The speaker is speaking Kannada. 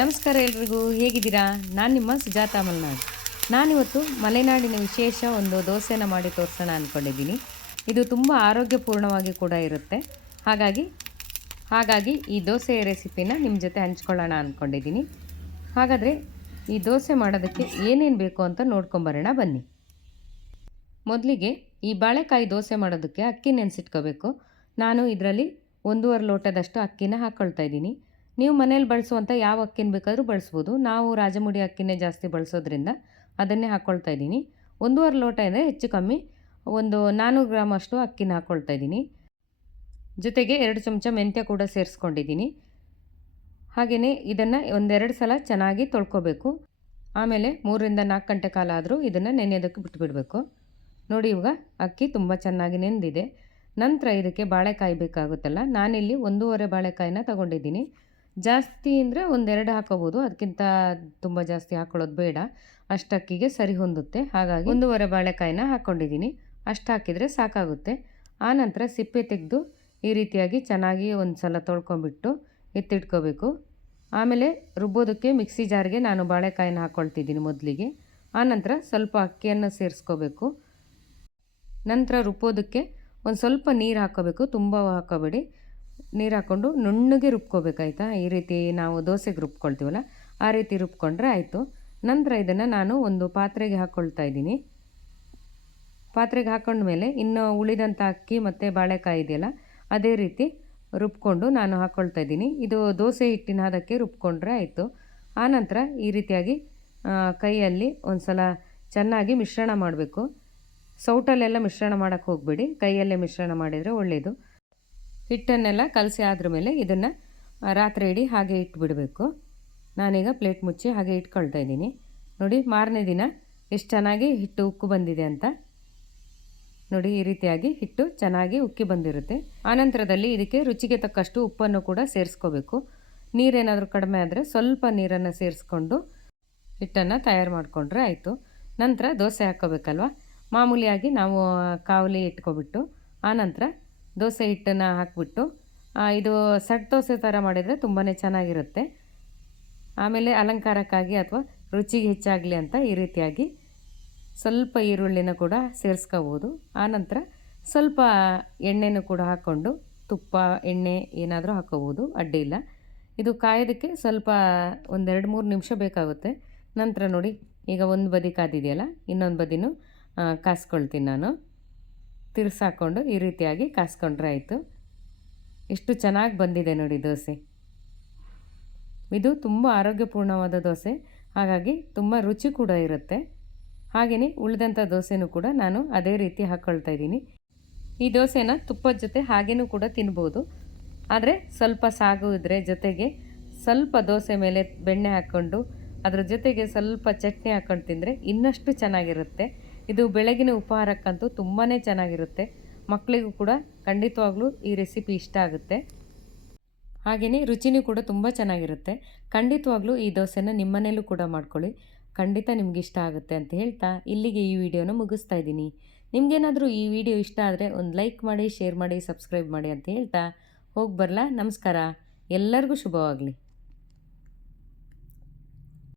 ನಮಸ್ಕಾರ ಎಲ್ರಿಗೂ, ಹೇಗಿದ್ದೀರಾ? ನಾನು ನಿಮ್ಮ ಸುಜಾತ ಮಲ್ನಾಡ್. ನಾನಿವತ್ತು ಮಲೆನಾಡಿನ ವಿಶೇಷ ಒಂದು ದೋಸೆನ ಮಾಡಿ ತೋರಿಸೋಣ ಅಂದ್ಕೊಂಡಿದ್ದೀನಿ. ಇದು ತುಂಬ ಆರೋಗ್ಯಪೂರ್ಣವಾಗಿ ಕೂಡ ಇರುತ್ತೆ. ಹಾಗಾಗಿ ಈ ದೋಸೆಯ ರೆಸಿಪಿನ ನಿಮ್ಮ ಜೊತೆ ಹಂಚ್ಕೊಳ್ಳೋಣ ಅಂದ್ಕೊಂಡಿದ್ದೀನಿ. ಹಾಗಾದರೆ ಈ ದೋಸೆ ಮಾಡೋದಕ್ಕೆ ಏನೇನು ಬೇಕು ಅಂತ ನೋಡ್ಕೊಂಬರೋಣ ಬನ್ನಿ. ಮೊದಲಿಗೆ ಈ ಬಾಳೆಕಾಯಿ ದೋಸೆ ಮಾಡೋದಕ್ಕೆ ಅಕ್ಕಿ ನೆನೆಸಿಟ್ಕೋಬೇಕು. ನಾನು ಇದರಲ್ಲಿ 1.5 ಲೋಟದಷ್ಟು ಅಕ್ಕಿನ ಹಾಕ್ಕೊಳ್ತಾ ಇದ್ದೀನಿ. ನೀವು ಮನೇಲಿ ಬಳಸುವಂಥ ಯಾವ ಅಕ್ಕಿನ ಬೇಕಾದರೂ ಬಳಸ್ಬೋದು. ನಾವು ರಾಜಮುಡಿ ಅಕ್ಕಿನೇ ಜಾಸ್ತಿ ಬಳಸೋದ್ರಿಂದ ಅದನ್ನೇ ಹಾಕ್ಕೊಳ್ತಾ ಇದ್ದೀನಿ. 1.5 ಲೋಟ ಅಂದರೆ ಹೆಚ್ಚು ಕಮ್ಮಿ ಒಂದು 400 ಗ್ರಾಮ್ ಅಷ್ಟು ಅಕ್ಕಿನ ಹಾಕ್ಕೊಳ್ತಾ ಇದ್ದೀನಿ. ಜೊತೆಗೆ 2 ಚಮಚ ಮೆಂತ್ಯ ಕೂಡ ಸೇರಿಸ್ಕೊಂಡಿದ್ದೀನಿ. ಹಾಗೆಯೇ ಇದನ್ನು 1-2 ಸಲ ಚೆನ್ನಾಗಿ ತೊಳ್ಕೊಬೇಕು. ಆಮೇಲೆ 3ರಿಂದ 4 ಗಂಟೆ ಕಾಲ ಆದರೂ ಇದನ್ನು ನೆನೆಯೋದಕ್ಕೆ ಬಿಟ್ಟುಬಿಡಬೇಕು. ನೋಡಿ, ಇವಾಗ ಅಕ್ಕಿ ತುಂಬ ಚೆನ್ನಾಗಿ ನೆಂದಿದೆ. ನಂತರ ಇದಕ್ಕೆ ಬಾಳೆಕಾಯಿ ಬೇಕಾಗುತ್ತಲ್ಲ, ನಾನಿಲ್ಲಿ 1.5 ಬಾಳೆಕಾಯಿನ ತಗೊಂಡಿದ್ದೀನಿ. ಜಾಸ್ತಿ ಅಂದರೆ 1-2 ಹಾಕೋಬೋದು, ಅದಕ್ಕಿಂತ ತುಂಬ ಜಾಸ್ತಿ ಹಾಕ್ಕೊಳ್ಳೋದು ಬೇಡ. ಅಷ್ಟು ಅಕ್ಕಿಗೆ ಸರಿ ಹೊಂದುತ್ತೆ. ಹಾಗಾಗಿ 1.5 ಬಾಳೆಕಾಯಿನ ಹಾಕ್ಕೊಂಡಿದ್ದೀನಿ. ಅಷ್ಟು ಹಾಕಿದರೆ ಸಾಕಾಗುತ್ತೆ. ಆನಂತರ ಸಿಪ್ಪೆ ತೆಗೆದು ಈ ರೀತಿಯಾಗಿ ಚೆನ್ನಾಗಿ ಒಂದು ಸಲ ತೊಳ್ಕೊಂಬಿಟ್ಟು ಎತ್ತಿಟ್ಕೋಬೇಕು. ಆಮೇಲೆ ರುಬ್ಬೋದಕ್ಕೆ ಮಿಕ್ಸಿ ಜಾರ್ಗೆ ನಾನು ಬಾಳೆಕಾಯಿನ ಹಾಕ್ಕೊಳ್ತಿದ್ದೀನಿ ಮೊದಲಿಗೆ. ಆನಂತರ ಸ್ವಲ್ಪ ಅಕ್ಕಿಯನ್ನು ಸೇರಿಸ್ಕೋಬೇಕು. ನಂತರ ರುಬ್ಬೋದಕ್ಕೆ ಒಂದು ಸ್ವಲ್ಪ ನೀರು ಹಾಕ್ಕೋಬೇಕು, ತುಂಬ ಹಾಕ್ಕೋಬೇಡಿ. ನೀರು ಹಾಕ್ಕೊಂಡು ನುಣ್ಣಗೆ ರುಬ್ಕೋಬೇಕಾಯ್ತಾ. ಈ ರೀತಿ ನಾವು ದೋಸೆಗೆ ರುಬ್ಕೊಳ್ತೀವಲ್ಲ, ಆ ರೀತಿ ರುಬ್ಕೊಂಡ್ರೆ ಆಯಿತು. ನಂತರ ಇದನ್ನು ನಾನು ಒಂದು ಪಾತ್ರೆಗೆ ಹಾಕ್ಕೊಳ್ತಾ ಇದ್ದೀನಿ. ಪಾತ್ರೆಗೆ ಹಾಕ್ಕೊಂಡ್ಮೇಲೆ ಇನ್ನು ಉಳಿದಂಥ ಅಕ್ಕಿ ಮತ್ತು ಬಾಳೆಕಾಯಿ ಇದೆಯಲ್ಲ, ಅದೇ ರೀತಿ ರುಬ್ಕೊಂಡು ನಾನು ಹಾಕ್ಕೊಳ್ತಾ ಇದ್ದೀನಿ. ಇದು ದೋಸೆ ಹಿಟ್ಟಿನ ಹದಕ್ಕೆ ರುಬ್ಕೊಂಡ್ರೆ ಆಯಿತು. ಆನಂತರ ಈ ರೀತಿಯಾಗಿ ಕೈಯಲ್ಲಿ ಒಂದು ಸಲ ಚೆನ್ನಾಗಿ ಮಿಶ್ರಣ ಮಾಡಬೇಕು. ಸೌಟಲ್ಲೆಲ್ಲ ಮಿಶ್ರಣ ಮಾಡೋಕ್ಕೆ ಹೋಗಬೇಡಿ, ಕೈಯಲ್ಲೇ ಮಿಶ್ರಣ ಮಾಡಿದರೆ ಒಳ್ಳೆಯದು. ಹಿಟ್ಟನ್ನೆಲ್ಲ ಕಲಸಿ ಆದ್ರ ಮೇಲೆ ಇದನ್ನು ರಾತ್ರಿ ಇಡೀ ಹಾಗೆ ಇಟ್ಬಿಡಬೇಕು. ನಾನೀಗ ಪ್ಲೇಟ್ ಮುಚ್ಚಿ ಹಾಗೆ ಇಟ್ಕೊಳ್ತಾ ಇದ್ದೀನಿ. ನೋಡಿ, ಮಾರನೇ ದಿನ ಎಷ್ಟು ಚೆನ್ನಾಗಿ ಹಿಟ್ಟು ಉಕ್ಕು ಬಂದಿದೆ ಅಂತ. ನೋಡಿ, ಈ ರೀತಿಯಾಗಿ ಹಿಟ್ಟು ಚೆನ್ನಾಗಿ ಉಕ್ಕಿ ಬಂದಿರುತ್ತೆ. ಆನಂತರದಲ್ಲಿ ಇದಕ್ಕೆ ರುಚಿಗೆ ತಕ್ಕಷ್ಟು ಉಪ್ಪನ್ನು ಕೂಡ ಸೇರಿಸ್ಕೋಬೇಕು. ನೀರೇನಾದರೂ ಕಡಿಮೆ ಆದರೆ ಸ್ವಲ್ಪ ನೀರನ್ನು ಸೇರಿಸ್ಕೊಂಡು ಹಿಟ್ಟನ್ನು ತಯಾರು ಮಾಡಿಕೊಂಡ್ರೆ ಆಯಿತು. ನಂತರ ದೋಸೆ ಹಾಕ್ಕೋಬೇಕಲ್ವ, ಮಾಮೂಲಿಯಾಗಿ ನಾವು ಕಾವಲಿ ಇಟ್ಕೊಬಿಟ್ಟು ಆನಂತರ ದೋಸೆ ಹಿಟ್ಟನ್ನು ಹಾಕಿಬಿಟ್ಟು ಇದು ಸೆಟ್ ದೋಸೆ ಥರ ಮಾಡಿದರೆ ತುಂಬಾ ಚೆನ್ನಾಗಿರುತ್ತೆ. ಆಮೇಲೆ ಅಲಂಕಾರಕ್ಕಾಗಿ ಅಥವಾ ರುಚಿಗೆ ಹೆಚ್ಚಾಗಲಿ ಅಂತ ಈ ರೀತಿಯಾಗಿ ಸ್ವಲ್ಪ ಈರುಳ್ಳಿನ ಕೂಡ ಸೇರಿಸ್ಕೋಬೋದು. ಆನಂತರ ಸ್ವಲ್ಪ ಎಣ್ಣೆನೂ ಕೂಡ ಹಾಕ್ಕೊಂಡು, ತುಪ್ಪ ಎಣ್ಣೆ ಏನಾದರೂ ಹಾಕ್ಕೋಬೋದು, ಅಡ್ಡಿ ಇಲ್ಲ. ಇದು ಕಾಯೋದಕ್ಕೆ ಸ್ವಲ್ಪ 1-2-3 ನಿಮಿಷ ಬೇಕಾಗುತ್ತೆ. ನಂತರ ನೋಡಿ, ಈಗ ಒಂದು ಬದಿ ಕಾದಿದೆಯಲ್ಲ, ಇನ್ನೊಂದು ಬದಿನೂ ಕಾಸ್ಕೊಳ್ತೀನಿ ನಾನು. ತಿರ್ಸಾಕೊಂಡು ಈ ರೀತಿಯಾಗಿ ಕಾಸ್ಕೊಂಡ್ರೆ ಆಯಿತು. ಎಷ್ಟು ಚೆನ್ನಾಗಿ ಬಂದಿದೆ ನೋಡಿ ದೋಸೆ. ಇದು ತುಂಬ ಆರೋಗ್ಯಪೂರ್ಣವಾದ ದೋಸೆ, ಹಾಗಾಗಿ ತುಂಬ ರುಚಿ ಕೂಡ ಇರುತ್ತೆ. ಹಾಗೆಯೇ ಉಳಿದಂಥ ದೋಸೆನೂ ಕೂಡ ನಾನು ಅದೇ ರೀತಿ ಹಾಕ್ಕೊಳ್ತಾ ಇದ್ದೀನಿ. ಈ ದೋಸೆನ ತುಪ್ಪದ ಜೊತೆ ಹಾಗೇನೂ ಕೂಡ ತಿನ್ಬೋದು. ಆದರೆ ಸ್ವಲ್ಪ ಸಾಗು ಇದ್ದರೆ ಜೊತೆಗೆ ಸ್ವಲ್ಪ ದೋಸೆ ಮೇಲೆ ಬೆಣ್ಣೆ ಹಾಕ್ಕೊಂಡು ಅದ್ರ ಜೊತೆಗೆ ಸ್ವಲ್ಪ ಚಟ್ನಿ ಹಾಕ್ಕೊಂಡು ತಿಂದರೆ ಇನ್ನಷ್ಟು ಚೆನ್ನಾಗಿರುತ್ತೆ. ಇದು ಬೆಳಗಿನ ಉಪಹಾರಕ್ಕಂತೂ ತುಂಬಾ ಚೆನ್ನಾಗಿರುತ್ತೆ. ಮಕ್ಕಳಿಗೂ ಕೂಡ ಖಂಡಿತವಾಗ್ಲೂ ಈ ರೆಸಿಪಿ ಇಷ್ಟ ಆಗುತ್ತೆ. ಹಾಗೆಯೇ ರುಚಿನೂ ಕೂಡ ತುಂಬ ಚೆನ್ನಾಗಿರುತ್ತೆ. ಖಂಡಿತವಾಗ್ಲೂ ಈ ದೋಸೆನ ನಿಮ್ಮನೇಲೂ ಕೂಡ ಮಾಡ್ಕೊಳ್ಳಿ, ಖಂಡಿತ ನಿಮ್ಗೆ ಇಷ್ಟ ಆಗುತ್ತೆ ಅಂತ ಹೇಳ್ತಾ ಇಲ್ಲಿಗೆ ಈ ವಿಡಿಯೋನ ಮುಗಿಸ್ತಾ ಇದ್ದೀನಿ. ನಿಮಗೇನಾದರೂ ಈ ವಿಡಿಯೋ ಇಷ್ಟ ಆದರೆ ಒಂದು ಲೈಕ್ ಮಾಡಿ, ಶೇರ್ ಮಾಡಿ, ಸಬ್ಸ್ಕ್ರೈಬ್ ಮಾಡಿ ಅಂತ ಹೇಳ್ತಾ ಹೋಗಿ ಬರಲಾ. ನಮಸ್ಕಾರ, ಎಲ್ಲರಿಗೂ ಶುಭವಾಗಲಿ.